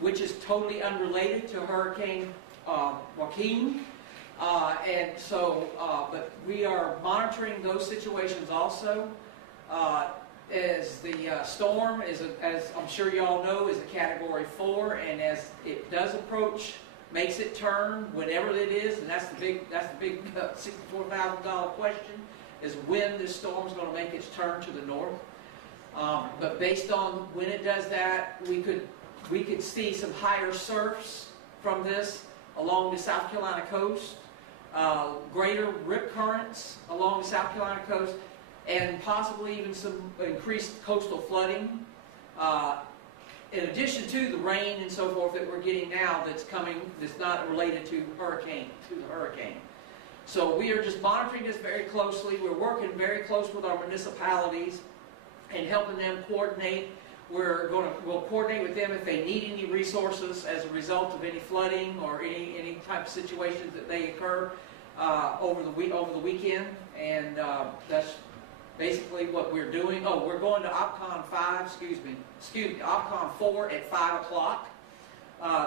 which is totally unrelated to Hurricane Joaquin. But we are monitoring those situations also. As the storm is, as I'm sure you all know, is a Category 4, and as it does approach, makes it turn, whenever it is, and that's the big $64,000 question, is when this storm is going to make its turn to the north. But based on when it does that, we could see some higher surfs from this along the South Carolina coast, greater rip currents along the South Carolina coast, and possibly even some increased coastal flooding. In addition to the rain and so forth that we're getting now that's coming, that's not related to the hurricane. So we are just monitoring this very closely. We're working very close with our municipalities and helping them coordinate. We'll coordinate with them if they need any resources as a result of any flooding or any type of situations that may occur over the weekend, and that's basically what we're doing. Oh, we're going to OPCON 4 at 5 o'clock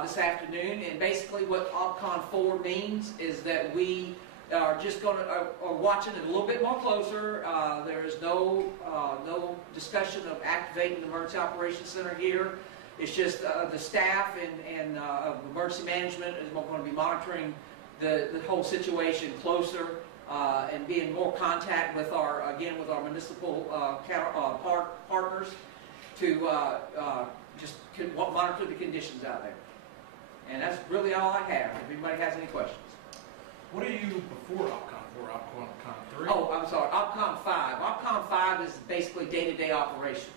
this afternoon, and basically what OPCON 4 means is that we are just going to are watching it a little bit more closer. There is no discussion of activating the Emergency Operations Center here. It's just the staff and of emergency management is going to be monitoring the whole situation closer and be in more contact with our municipal partners to just monitor the conditions out there. And that's really all I have. If anybody has any questions. What are you before OPCON 4, OPCON 3? Oh, I'm sorry, OPCON 5. OPCON 5 is basically day-to-day operations.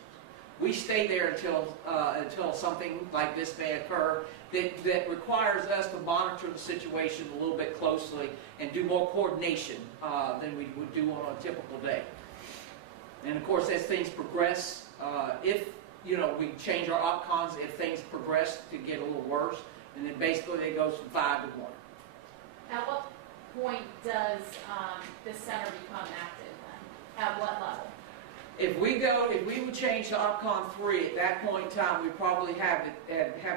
We stay there until something like this may occur that requires us to monitor the situation a little bit closely and do more coordination than we would do on a typical day. And of course, as things progress, if we change our OPCONs, if things progress to get a little worse, and then basically it goes from 5 to 1. At what point does the center become active then? At what level? If we would change to OPCON 3, at that point in time, we probably have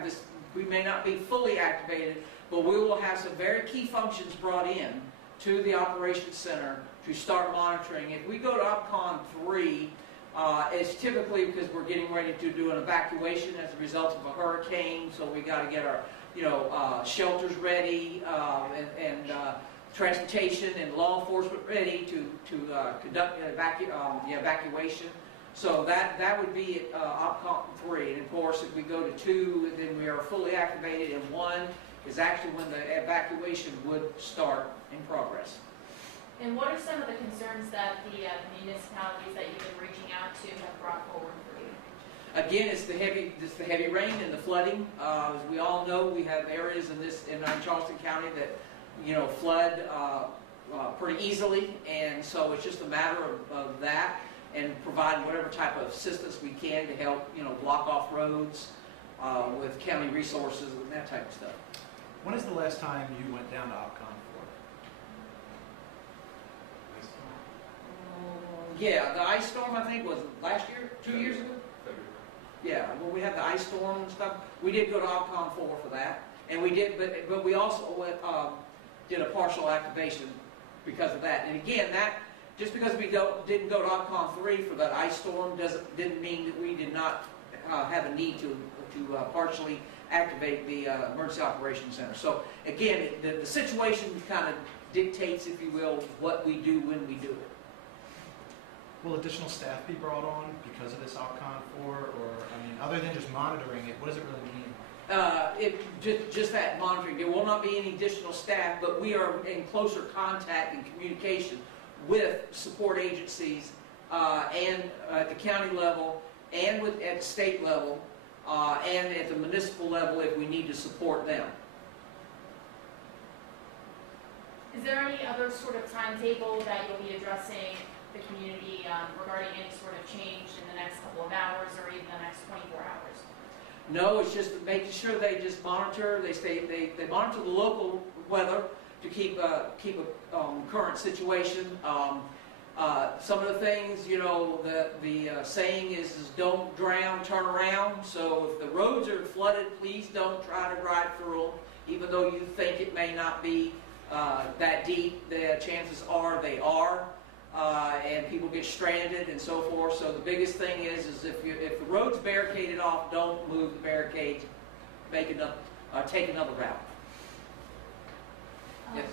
this. We may not be fully activated, but we will have some very key functions brought in to the operations center to start monitoring. If we go to OPCON 3, it's typically because we're getting ready to do an evacuation as a result of a hurricane, so we got to get our shelters ready and transportation and law enforcement ready to conduct the evacuation. So that would be at OPCON 3. And of course, if we go to 2, then we are fully activated, and 1 is actually when the evacuation would start in progress. And what are some of the concerns that the municipalities that you've been reaching out to have brought forward for you? Again, it's the heavy rain and the flooding. As we all know, we have areas in Charleston County that flood pretty easily, and so it's just a matter of that and provide whatever type of assistance we can to help block off roads with county resources and that type of stuff. When is the last time you went down to OPCON 4? Yeah, the ice storm I think was last year, 2 years ago. February. Yeah, when we had the ice storm and stuff, we did go to OPCON 4 for that, and we did, but we also did a partial activation because of that. And again, that just because we didn't go to OPCON 3 for that ice storm didn't mean that we did not have a need to partially activate the Emergency Operations Center. So again, the situation kind of dictates, if you will, what we do when we do it. Will additional staff be brought on because of this OPCON 4, or other than just monitoring it, what does it really mean? Just that monitoring. There will not be any additional staff, but we are in closer contact and communication with support agencies and at the county level and at the state level and at the municipal level if we need to support them. Is there any other sort of timetable that you'll be addressing the community regarding any sort of change in the next couple of hours or even the next 24 hours? No, it's just making sure they just monitor. They monitor the local weather to keep a current situation. Some of the things, the saying is don't drown, turn around. So if the road roads are flooded, please don't try to ride through them, even though you think it may not be that deep. The chances are they are, and people get stranded and so forth. So the biggest thing is if the road's barricaded off, don't move the barricade. Take another route. Yes.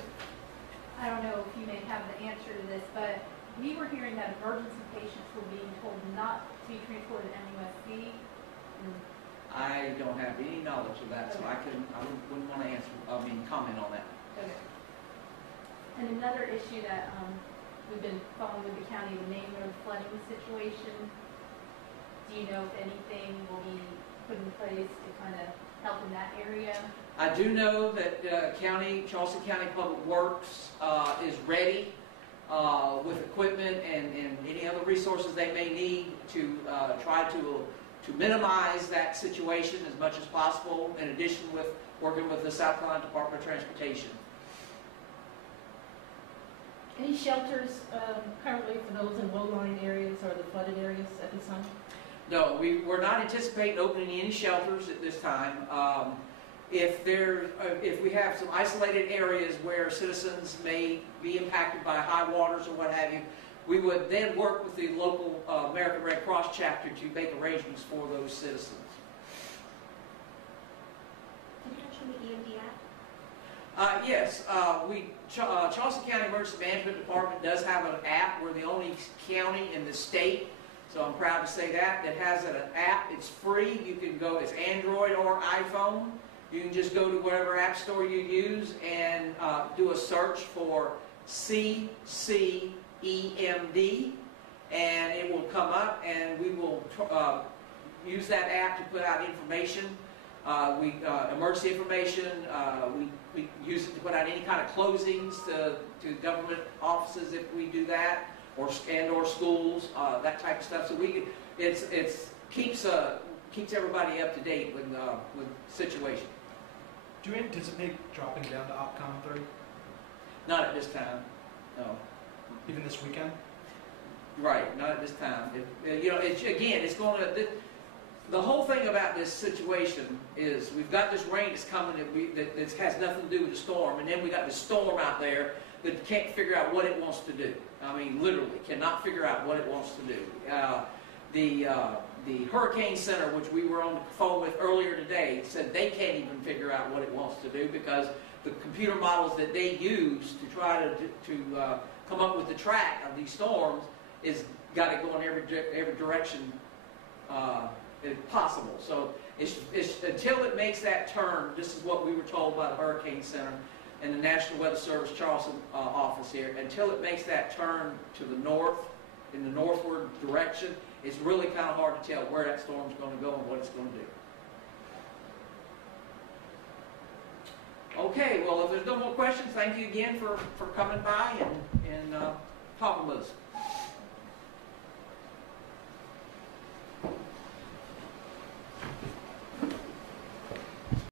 I don't know if you may have the answer to this, but we were hearing that emergency patients were being told not to be transported to MUSC. I don't have any knowledge of that, so I wouldn't want to comment on that. Okay. And another issue that we've been following with the county, the main road flooding situation. Do you know if anything will be put in place to kind of help in that area? I do know that Charleston County Public Works is ready with equipment and any other resources they may need to try to minimize that situation as much as possible, in addition with working with the South Carolina Department of Transportation. Any shelters currently for those in low-lying areas or the flooded areas at this time? No, we're not anticipating opening any shelters at this time. If we have some isolated areas where citizens may be impacted by high waters or what have you, we would then work with the local American Red Cross chapter to make arrangements for those citizens. Can you mention the EMD app? Yes, Charleston County Emergency Management Department does have an app. We're the only county in the state, so I'm proud to say that has an app. It's free. You can go, it's Android or iPhone. You can just go to whatever app store you use and do a search for CCEMD, and it will come up, and we will use that app to put out information. Emergency information. We use it to put out any kind of closings to government offices if we do that, or schools, that type of stuff. So it keeps everybody up to date with situation. Do you anticipate dropping down to OPCOM 3? Not at this time, no. Even this weekend? Right, not at this time. It's going to. The whole thing about this situation is we've got this rain that's coming that has nothing to do with the storm, and then we got this storm out there that can't figure out what it wants to do. I mean, literally cannot figure out what it wants to do. The Hurricane Center, which we were on the phone with earlier today, said they can't even figure out what it wants to do because the computer models that they use to try to come up with the track of these storms is got it going every direction possible. So it's until it makes that turn. This is what we were told by the Hurricane Center and the National Weather Service Charleston office here. Until it makes that turn to the north, in the northward direction, it's really kind of hard to tell where that storm's going to go and what it's going to do. Okay, well, if there's no more questions, thank you again for coming by and talking with us.